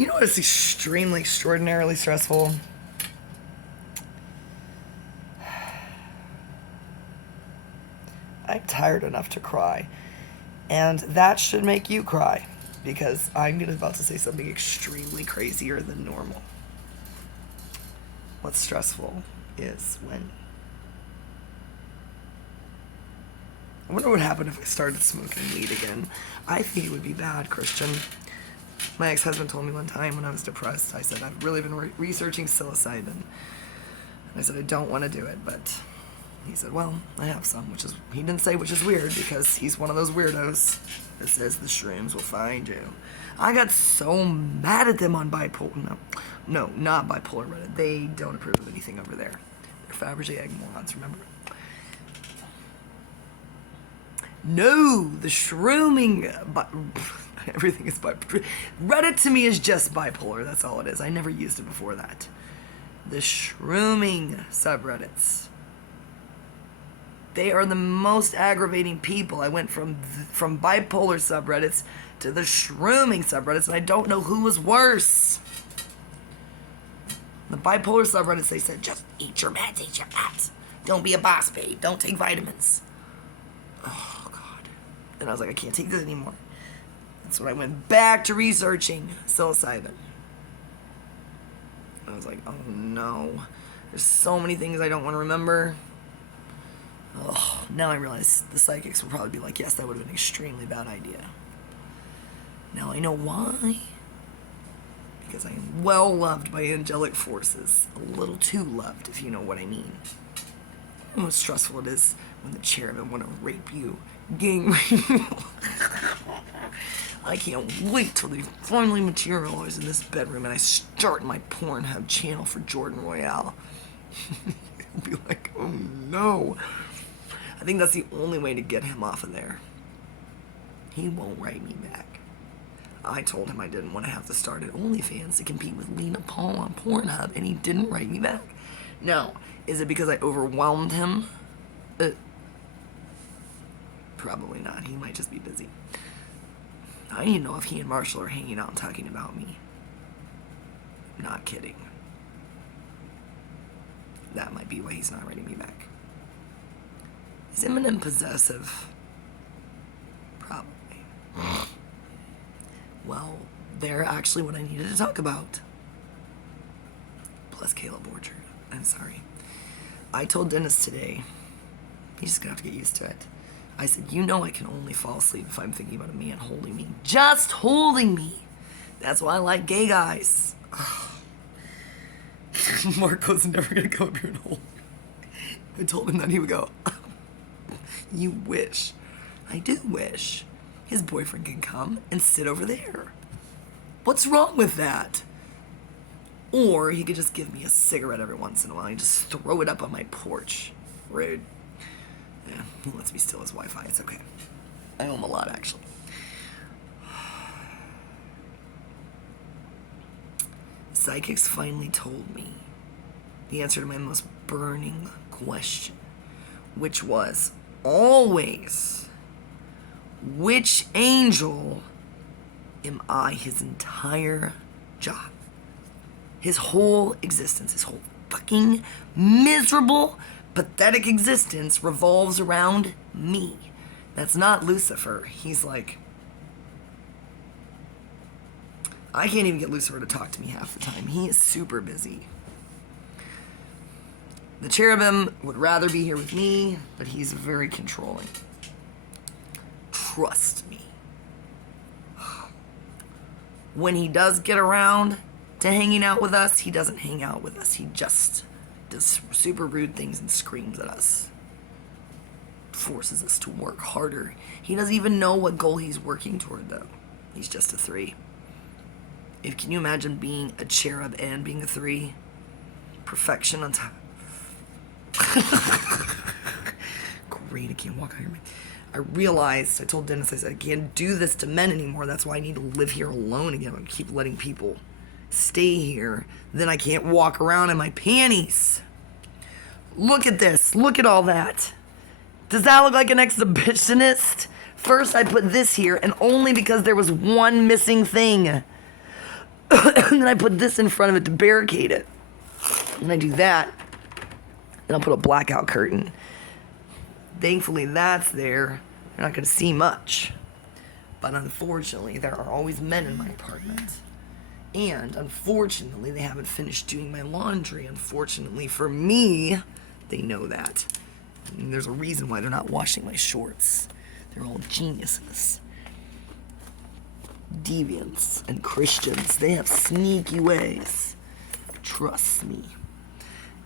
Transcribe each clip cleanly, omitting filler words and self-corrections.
You know what is extremely, extraordinarily stressful? I'm tired enough to cry. And that should make you cry. Because I'm about to say something extremely crazier than normal. What's stressful is when... I wonder what would happen if I started smoking weed again. I think it would be bad, Christian. My ex-husband told me one time when I was depressed, I said, I've really been researching psilocybin. And I said, I don't want to do it, but he said, well, I have some, which is, he didn't say which is weird because he's one of those weirdos that says the shrooms will find you. I got so mad at them on bipolar, no, not bipolar Reddit. They don't approve of anything over there. They're Fabergé egg morons, remember? No, the shrooming, everything is bipolar. Reddit to me is just bipolar, that's all it is. I never used it before that. The shrooming subreddits. They are the most aggravating people. I went from bipolar subreddits to the shrooming subreddits, and I don't know who was worse. The bipolar subreddits, they said, just eat your meds, eat your meds. Don't be a boss babe, don't take vitamins. Oh, God. And I was like, I can't take this anymore. That's when I went back to researching psilocybin. I was like, oh no. There's so many things I don't want to remember. Oh, now I realize the psychics will probably be like, yes, that would have been an extremely bad idea. Now I know why. Because I am well loved by angelic forces. A little too loved, if you know what I mean. You know how stressful it is when the cherubim want to rape you. Gang. I can't wait till they finally materialize in this bedroom and I start my Pornhub channel for Jordan Royale. He'll be like, oh no. I think that's the only way to get him off of there. He won't write me back. I told him I didn't want to have to start at OnlyFans to compete with Lena Paul on Pornhub, and he didn't write me back. Now, is it because I overwhelmed him? Probably not. He might just be busy. I need to know if he and Marshall are hanging out and talking about me. Not kidding. That might be why he's not writing me back. Is Eminem possessive? Probably. Well, they're actually what I needed to talk about. Plus Caleb Orchard. I'm sorry. I told Dennis today, he's just gonna have to get used to it. I said, you know I can only fall asleep if I'm thinking about a man holding me. Just holding me. That's why I like gay guys. Marco's never gonna come up here and hold me. I told him that he would go, you wish. I do wish. His boyfriend can come and sit over there. What's wrong with that? Or he could just give me a cigarette every once in a while and just throw it up on my porch. Rude. Yeah, he lets me steal his Wi-Fi. It's okay. I owe him a lot, actually. Psychics finally told me the answer to my most burning question, which was always, which angel am I his entire job? His whole existence, his whole fucking miserable, pathetic existence revolves around me. That's not Lucifer. He's like, I can't even get Lucifer to talk to me half the time. He is super busy. The cherubim would rather be here with me, but he's very controlling. Trust me. When he does get around to hanging out with us, he doesn't hang out with us. He just does super rude things and screams at us. Forces us to work harder. He doesn't even know what goal he's working toward, though. He's just a 3. Can you imagine being a cherub and being a 3? Perfection on top. Great, I can't walk out here. I realized, I told Dennis, I said, I can't do this to men anymore. That's why I need to live here alone again. I keep letting people stay here. Then I can't walk around in my panties. Look at this. Look at all that. Does that look like an exhibitionist? First, I put this here, and only because there was one missing thing. And then I put this in front of it to barricade it. And I do that, and I'll put a blackout curtain. Thankfully, that's there. You're not going to see much. But unfortunately, there are always men in my apartment. And unfortunately, they haven't finished doing my laundry. Unfortunately for me, they know that. And there's a reason why they're not washing my shorts. They're all geniuses. Deviants and Christians, they have sneaky ways. Trust me.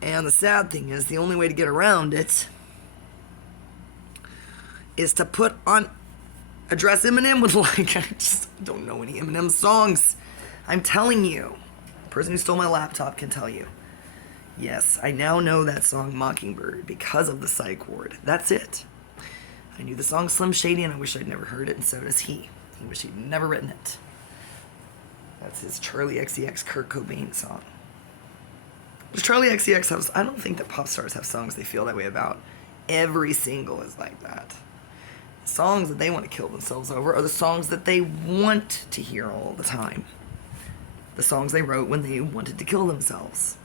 And the sad thing is, the only way to get around it is to put on, address Eminem with like, I just don't know any Eminem songs. I'm telling you. The person who stole my laptop can tell you. Yes, I now know that song Mockingbird because of the psych ward. That's it. I knew the song Slim Shady and I wish I'd never heard it, and so does he. He wished he'd never written it. That's his Charlie XCX Kurt Cobain song. Which Charlie XCX has, I don't think that pop stars have songs they feel that way about. Every single is like that. The songs that they want to kill themselves over are the songs that they want to hear all the time. The songs they wrote when they wanted to kill themselves.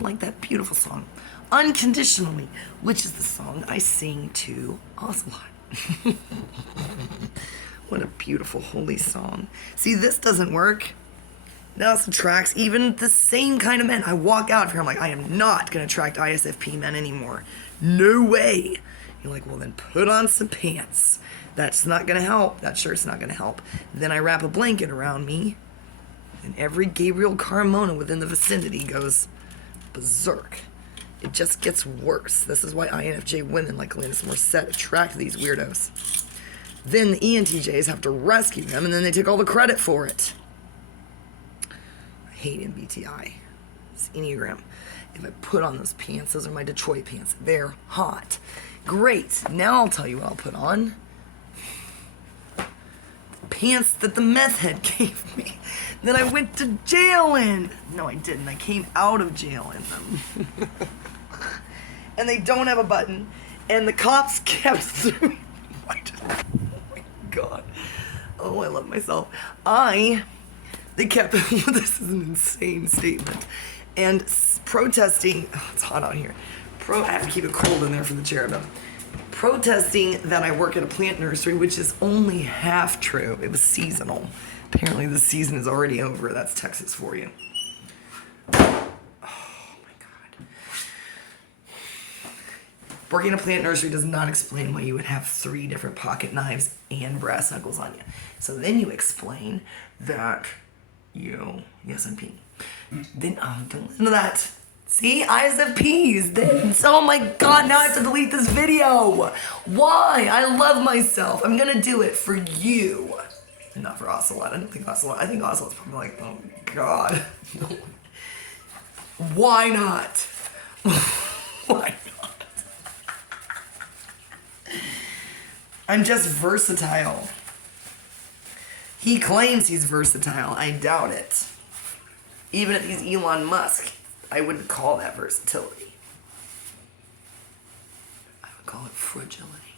Like that beautiful song, Unconditionally, which is the song I sing to Ocelot. What a beautiful, holy song. See, this doesn't work. Now it attracts even the same kind of men. I walk out of here, I'm like, I am not going to attract ISFP men anymore. No way. You're like, well, then put on some pants. That's not going to help. That shirt's not going to help. Then I wrap a blanket around me, and every Gabriel Carmona within the vicinity goes berserk. It just gets worse. This is why INFJ women like Alanis Morissette attract these weirdos. Then the ENTJs have to rescue them, and then they take all the credit for it. I hate MBTI. It's Enneagram. If I put on those pants, those are my Detroit pants. They're hot. Great. Now I'll tell you what I'll put on. The pants that the meth head gave me. That I went to jail in. No, I didn't. I came out of jail in them. And they don't have a button. And the cops kept through. What? Oh my God. Oh, I love myself. They kept, this is an insane statement. And protesting, oh, it's hot out here. I have to keep it cold in there for the cherubim. Protesting that I work at a plant nursery, which is only half true. It was seasonal. Apparently the season is already over. That's Texas for you. Oh my God. Working at a plant nursery does not explain why you would have 3 different pocket knives and brass knuckles on you. So then you explain that yes, I'm peeing. Then, don't listen to that. See, ISFPs. Then, oh my God, now I have to delete this video. Why? I love myself. I'm gonna do it for you. Not for Ocelot. I think Ocelot's probably like, oh God. Why not? Why not? I'm just versatile. He claims he's versatile. I doubt it. Even if he's Elon Musk, I wouldn't call that versatility. I would call it fragility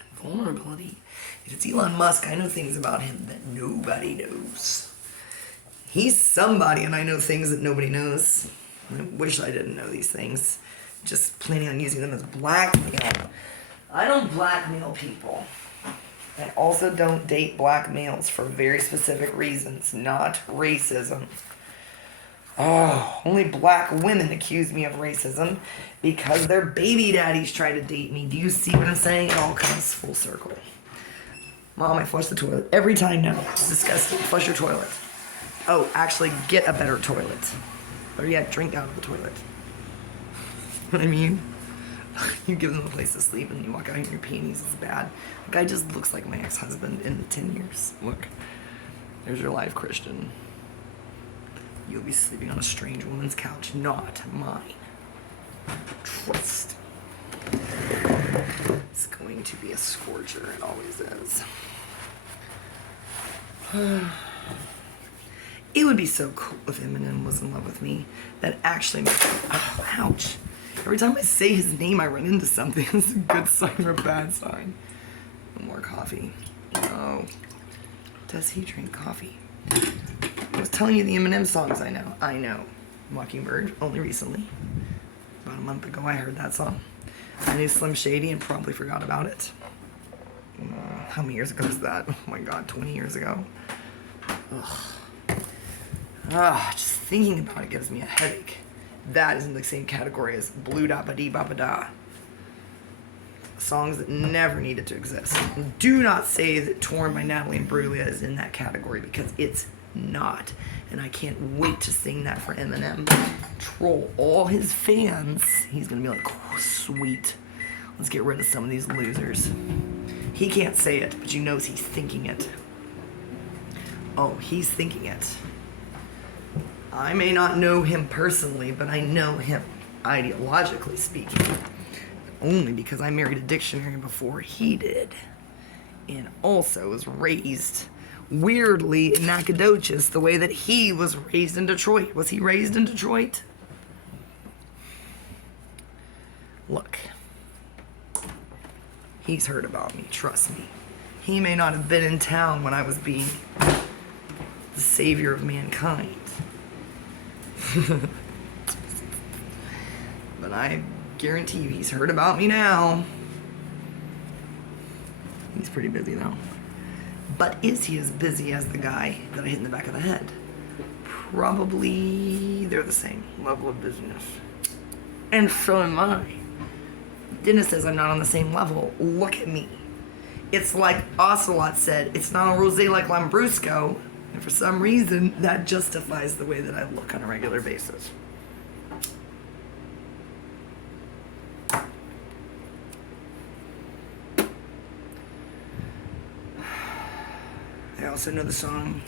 and vulnerability. If it's Elon Musk, I know things about him that nobody knows. He's somebody, and I know things that nobody knows. I wish I didn't know these things. Just planning on using them as blackmail. I don't blackmail people. I also don't date black males for very specific reasons, not racism. Oh, only black women accuse me of racism because their baby daddies try to date me. Do you see what I'm saying? It all comes full circle. Mom, I flush the toilet every time now. It's disgusting. Flush your toilet. Oh, actually, get a better toilet. Or yeah, drink out of the toilet. What I mean? You give them a place to sleep and you walk out in your panties. It's bad. The guy just looks like my ex-husband in 10 years. Look, there's your life, Christian. You'll be sleeping on a strange woman's couch, not mine. Trust. It's going to be a scorcher. It always is. It would be so cool if Eminem was in love with me. That actually makes me, oh, ouch. Every time I say his name, I run into something. It's a good sign or a bad sign. No more coffee. No. Does he drink coffee? I was telling you the Eminem songs I know. I know Mockingbird, only recently. About a month ago I heard that song. I knew Slim Shady and probably forgot about it. How many years ago was that? Oh my god, 20 years ago. Ugh. Just thinking about it gives me a headache. That is in the same category as Blue Da Ba Dee Ba Ba Da. Songs that never needed to exist. And do not say that Torn by Natalie Imbruglia is in that category, because it's not. And I can't wait to sing that for Eminem. Troll all his fans. He's gonna be like, oh, sweet. Let's get rid of some of these losers. He can't say it, but you know he's thinking it. Oh, he's thinking it. I may not know him personally, but I know him ideologically speaking. Only because I married a dictionary before he did. And also was raised weirdly in Nacogdoches the way that he was raised in Detroit. Was he raised in Detroit? Look. He's heard about me, trust me. He may not have been in town when I was being the savior of mankind. But I guarantee you he's heard about me now. He's pretty busy though. But is he as busy as the guy that I hit in the back of the head? Probably they're the same level of busyness. And so am I. Dennis says I'm not on the same level. Look at me. It's like Ocelot said, it's not a rosé like Lambrusco. And for some reason, that justifies the way that I look on a regular basis. I also know the song,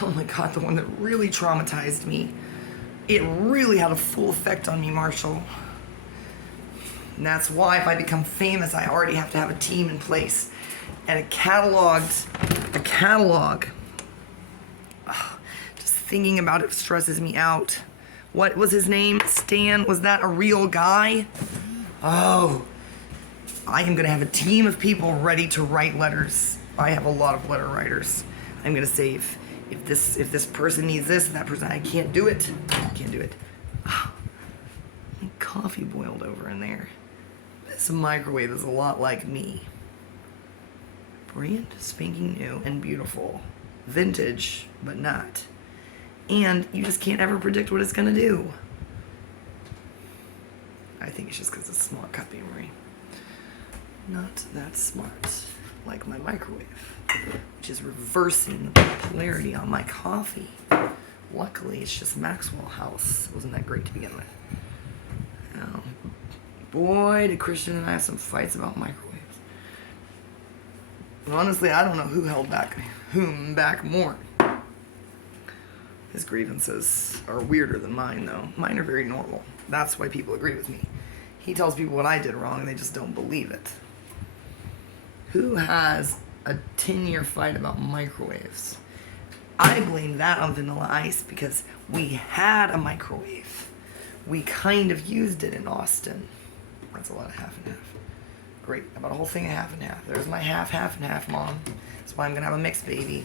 oh my god, the one that really traumatized me. It really had a full effect on me, Marshall. And that's why if I become famous, I already have to have a team in place. And a catalog. Just thinking about it stresses me out. What was his name? Stan? Was that a real guy? Oh, I am gonna have a team of people ready to write letters. I have a lot of letter writers. I'm gonna say if this person needs this and that person, I can't do it. I can't do it. Oh, my coffee boiled over in there. This microwave is a lot like me. Brand spanking new and beautiful. Vintage, but not. And you just can't ever predict what it's gonna do. I think it's just because it's smart copying. Not that smart. Like my microwave, which is reversing the polarity on my coffee. Luckily, it's just Maxwell House. Wasn't that great to begin with? Boy, did Christian and I have some fights about microwaves. Honestly, I don't know who held back whom back more. His grievances are weirder than mine, though. Mine are very normal. That's why people agree with me. He tells people what I did wrong, and they just don't believe it. Who has a 10-year fight about microwaves? I blame that on Vanilla Ice because we had a microwave. We kind of used it in Austin. That's a lot of half and half. Great, about a whole thing of half and half. There's my half and half, Mom. That's why I'm gonna have a mixed baby.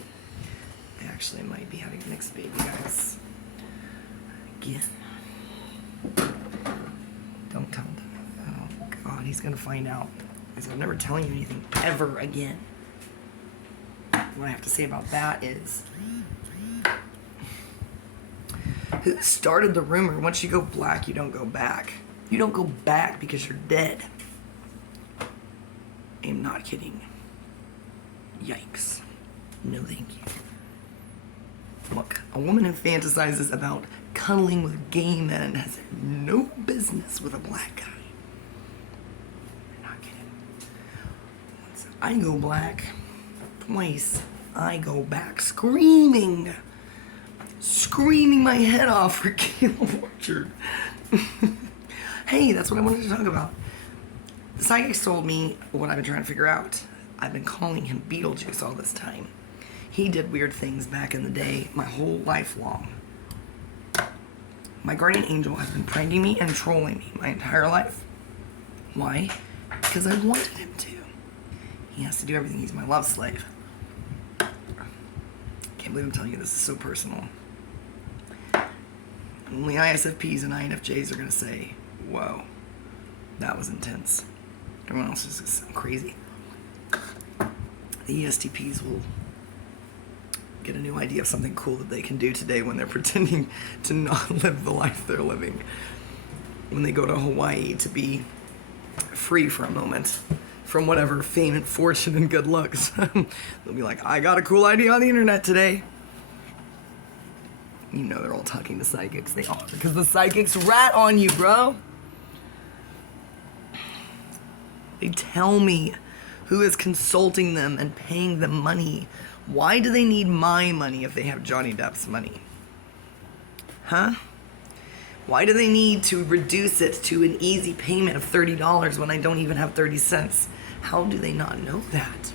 I actually might be having a mixed baby, guys. Again. Don't tell him. Oh, God, he's gonna find out. Because I'm never telling you anything ever again. What I have to say about that is, who started the rumor? Once you go black, you don't go back. You don't go back because you're dead. I'm not kidding. Yikes. No thank you. Look, a woman who fantasizes about cuddling with gay men has no business with a black guy. I'm not kidding. Once I go black, twice I go back screaming my head off for Caleb Orchard. Hey, that's what I wanted to talk about. The psychics told me what I've been trying to figure out. I've been calling him Beetlejuice all this time. He did weird things back in the day, my whole life long. My guardian angel has been pranking me and trolling me my entire life. Why? Because I wanted him to. He has to do everything. He's my love slave. can't believe I'm telling you this is so personal. Only ISFPs and INFJs are going to say, whoa, that was intense. Everyone else is just crazy. The ESTPs will get a new idea of something cool that they can do today when they're pretending to not live the life they're living. When they go to Hawaii to be free for a moment from whatever fame and fortune and good looks. They'll be like, I got a cool idea on the internet today. You know they're all talking to psychics. They are, because the psychics rat on you, bro. They tell me who is consulting them and paying them money. Why do they need my money if they have Johnny Depp's money? Huh? Why do they need to reduce it to an easy payment of $30 when I don't even have 30 cents? How do they not know that?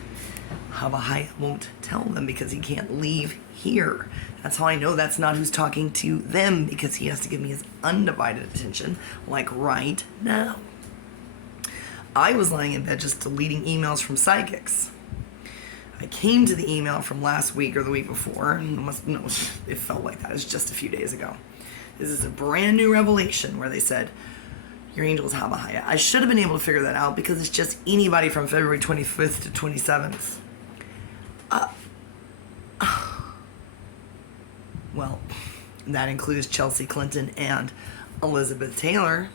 Habuhiah won't tell them because he can't leave here. That's how I know that's not who's talking to them, because he has to give me his undivided attention, like right now. I was lying in bed just deleting emails from psychics. I came to the email from last week or the week before, and it felt like that. It was just a few days ago. This is a brand new revelation where they said, your angel is Habuhiah. I should have been able to figure that out because it's just anybody from February 25th to 27th. Well, that includes Chelsea Clinton and Elizabeth Taylor.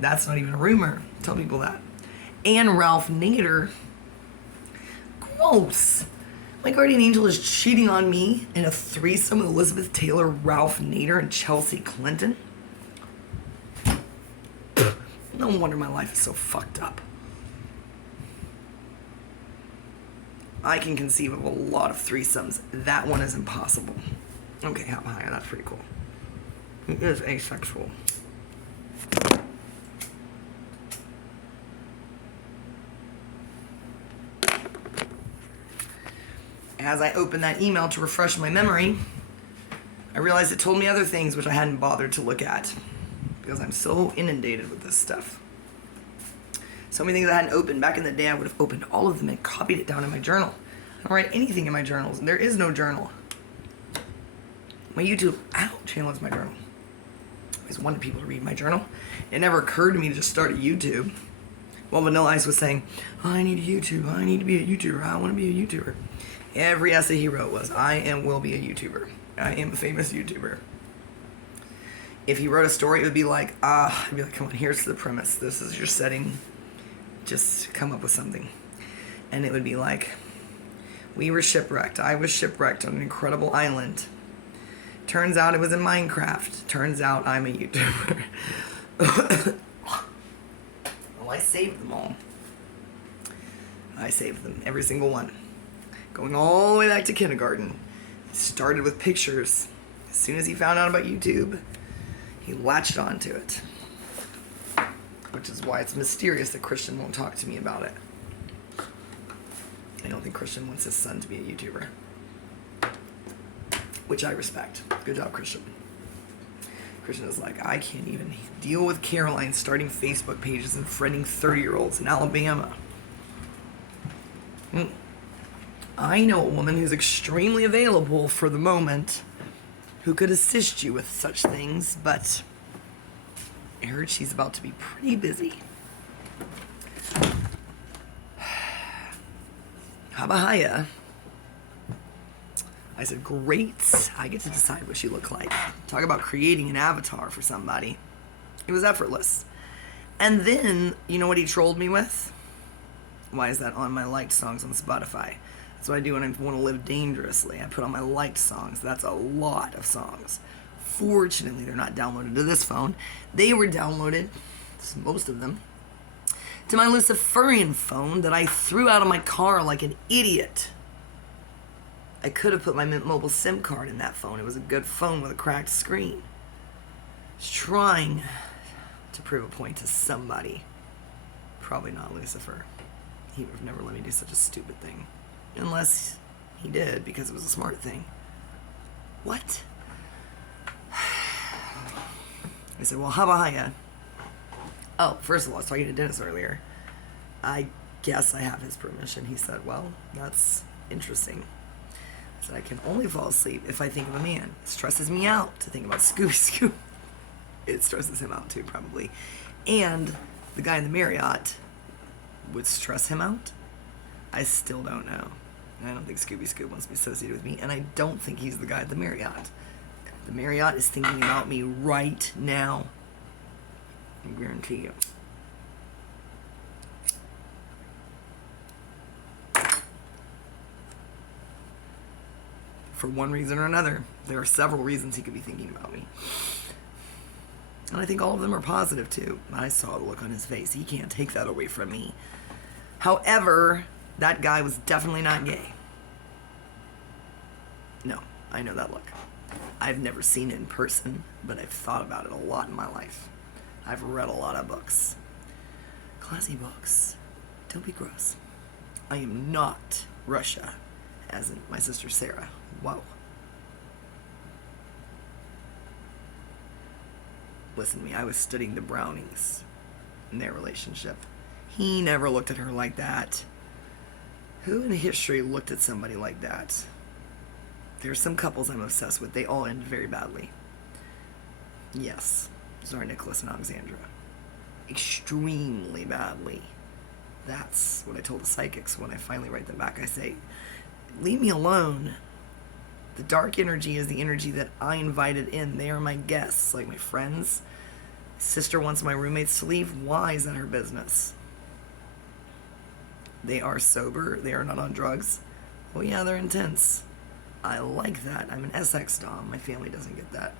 That's not even a rumor. Tell people that. And Ralph Nader. Gross. My guardian angel is cheating on me in a threesome with Elizabeth Taylor, Ralph Nader, and Chelsea Clinton. No wonder my life is so fucked up. I can conceive of a lot of threesomes. That one is impossible. Okay, Habuhiah, that's pretty cool. He is asexual. As I opened that email to refresh my memory, I realized it told me other things which I hadn't bothered to look at because I'm so inundated with this stuff. So many things I hadn't opened. Back in the day, I would have opened all of them and copied it down in my journal. I don't write anything in my journals. There is no journal. My YouTube channel is my journal. I always wanted people to read my journal. It never occurred to me to just start a YouTube. While Vanilla Ice was saying, oh, I need a YouTube. I need to be a YouTuber. I want to be a YouTuber. Every essay he wrote was, will be a YouTuber. I am a famous YouTuber. If he wrote a story, it would be like, I'd be like, come on, here's the premise. This is your setting. Just come up with something. And it would be like, we were shipwrecked. I was shipwrecked on an incredible island. Turns out it was in Minecraft. Turns out I'm a YouTuber. Well, I saved them all. I saved them, every single one. Going all the way back to kindergarten. It started with pictures. As soon as he found out about YouTube, he latched onto it. Which is why it's mysterious that Christian won't talk to me about it. I don't think Christian wants his son to be a YouTuber. Which I respect. Good job, Christian. Christian is like, I can't even deal with Caroline starting Facebook pages and friending 30-year-olds in Alabama. I know a woman who's extremely available for the moment who could assist you with such things, but I heard she's about to be pretty busy. Habuhiah. I said, great. I get to decide what she looked like. Talk about creating an avatar for somebody. It was effortless. And then, you know what he trolled me with? Why is that on my liked songs on Spotify? That's what I do when I want to live dangerously. I put on my liked songs. That's a lot of songs. Fortunately, they're not downloaded to this phone. They were downloaded, most of them, to my Luciferian phone that I threw out of my car like an idiot. I could have put my Mint Mobile SIM card in that phone. It was a good phone with a cracked screen. I was trying to prove a point to somebody. Probably not Lucifer. He would have never let me do such a stupid thing. Unless he did, because it was a smart thing. What? I said, well, Habuhiah. Oh, first of all, I was talking to Dennis earlier. I guess I have his permission. He said, well, that's interesting. I said, I can only fall asleep if I think of a man. It stresses me out to think about Scooby-Scoo. It stresses him out too, probably. And the guy in the Marriott would stress him out. I still don't know. I don't think Scooby-Scoo wants to be associated with me, and I don't think he's the guy at the Marriott. The Marriott is thinking about me right now. I guarantee you. For one reason or another. There are several reasons he could be thinking about me. And I think all of them are positive, too. I saw the look on his face. He can't take that away from me. However, that guy was definitely not gay. No, I know that look. I've never seen it in person, but I've thought about it a lot in my life. I've read a lot of books. Classy books. Don't be gross. I am not Russia, as in my sister Sarah. Whoa. Listen to me, I was studying the Brownings and their relationship. He never looked at her like that. Who in history looked at somebody like that? There are some couples I'm obsessed with. They all end very badly. Yes, Tsar Nicholas and Alexandra. Extremely badly. That's what I told the psychics when I finally write them back. I say, leave me alone. The dark energy is the energy that I invited in. They are my guests, like my friends. My sister wants my roommates to leave. Why is that her business? They are sober. They are not on drugs. Oh yeah, they're intense. I like that. I'm an SX dom. My family doesn't get that.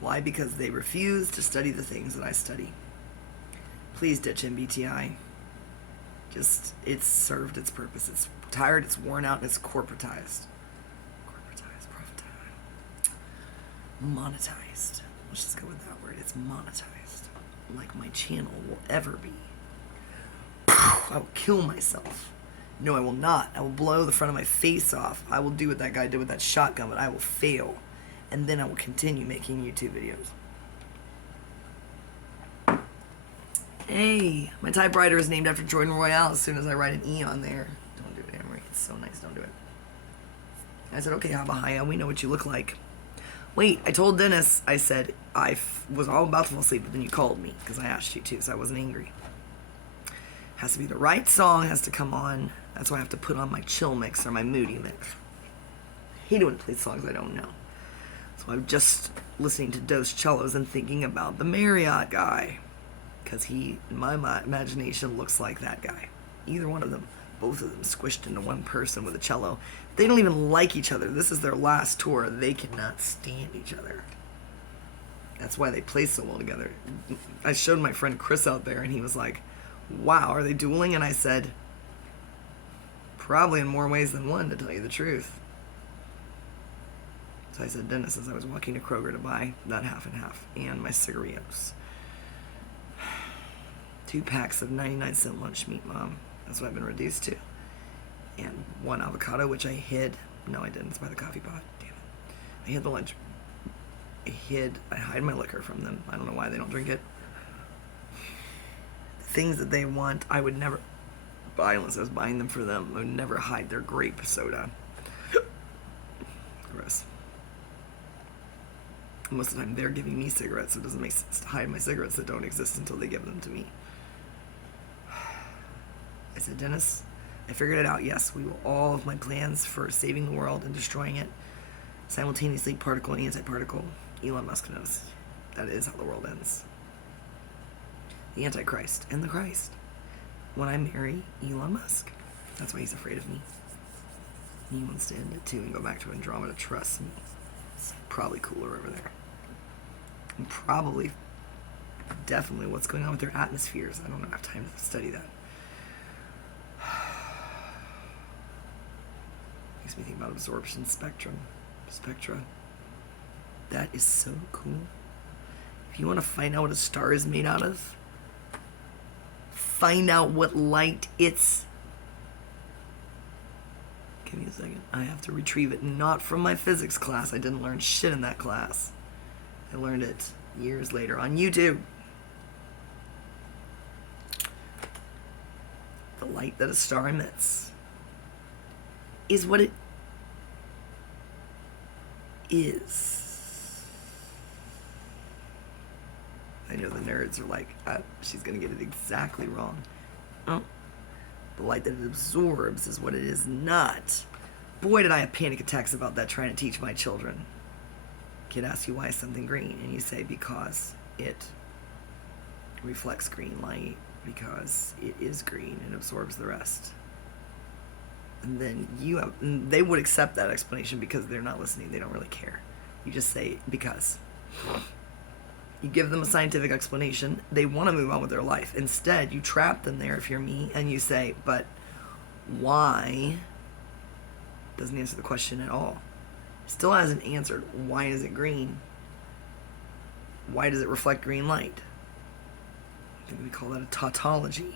Why? Because they refuse to study the things that I study. Please ditch MBTI. It's served its purpose. It's tired, it's worn out, and it's corporatized. Corporatized, profitized. Monetized. Let's just go with that word. It's monetized. Like my channel will ever be. I will kill myself. No, I will not. I will blow the front of my face off. I will do what that guy did with that shotgun, but I will fail. And then I will continue making YouTube videos. Hey, my typewriter is named after Jordan Royale as soon as I write an E on there. Don't do it, Amory. It's so nice. Don't do it. I said, okay, Habuhiah, we know what you look like. Wait, I told Dennis, I said, was all about to fall asleep, but then you called me because I asked you to, so I wasn't angry. Has to be the right song, has to come on. That's why I have to put on my chill mix or my moody mix. I hate it when it plays songs I don't know. So I'm just listening to Dos Cellos and thinking about the Marriott guy. Because he, in my imagination, looks like that guy. Either one of them. Both of them squished into one person with a cello. They don't even like each other. This is their last tour. They cannot stand each other. That's why they play so well together. I showed my friend Chris out there, and he was like, wow, are they dueling? And I said, probably in more ways than one, to tell you the truth. So I said, Dennis, as I was walking to Kroger to buy that half and half and my cigarillos. 2 packs of 99-cent lunch meat, Mom. That's what I've been reduced to. And 1 avocado, which I hid. No, I didn't. It's by the coffee pot. Damn it. I hid the lunch. I hide my liquor from them. I don't know why they don't drink it. The things that they want, I would never buy unless I was buying them for them. I would never hide their grape soda. Gross. Most of the time, they're giving me cigarettes. So it doesn't make sense to hide my cigarettes that don't exist until they give them to me. I said, Dennis, I figured it out. Yes, we will all of my plans for saving the world and destroying it, simultaneously particle and antiparticle. Elon Musk knows that is how the world ends. The Antichrist and the Christ. When I marry Elon Musk, that's why he's afraid of me. He wants to end it too and go back to Andromeda. Trust me. It's probably cooler over there. And probably, definitely what's going on with their atmospheres. I don't have time to study that. Makes me think about absorption spectra. That is so cool. If you want to find out what a star is made out of, find out what light it's. Give me a second. I have to retrieve it, not from my physics class. I didn't learn shit in that class. I learned it years later on YouTube. the light that a star emits is what it is. I know the nerds are like, she's going to get it exactly wrong. Oh, the light that it absorbs is what it is not. Boy, did I have panic attacks about that trying to teach my children. Kid asks you why is something green, and you say because it reflects green light, because it is green and absorbs the rest. And then they would accept that explanation because they're not listening. They don't really care. You just say because. You give them a scientific explanation. They want to move on with their life. Instead, you trap them there if you're me, and you say, but why? Doesn't answer the question at all. Still hasn't answered. Why is it green? Why does it reflect green light? I think we call that a tautology.